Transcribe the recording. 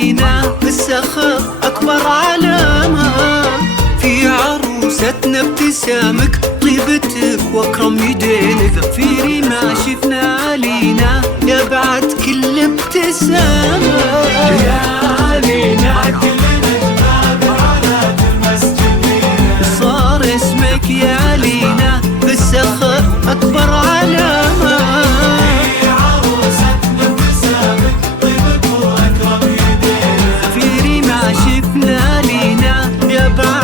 لينا بالسخاء أكبر علامة. في عروستنا ابتسامك طيبتك واكرم يدينك، ضفيري ما شفنا لينا يا بعد كل ابتسامة. يا لينا كلنا جمال على المسجد، صار اسمك يا لينا بالسخاء أكبر علامة. في عروستنا ابتسامك طيبك واكرم يدينا، ضفيري ما شفنا لينا يا بعد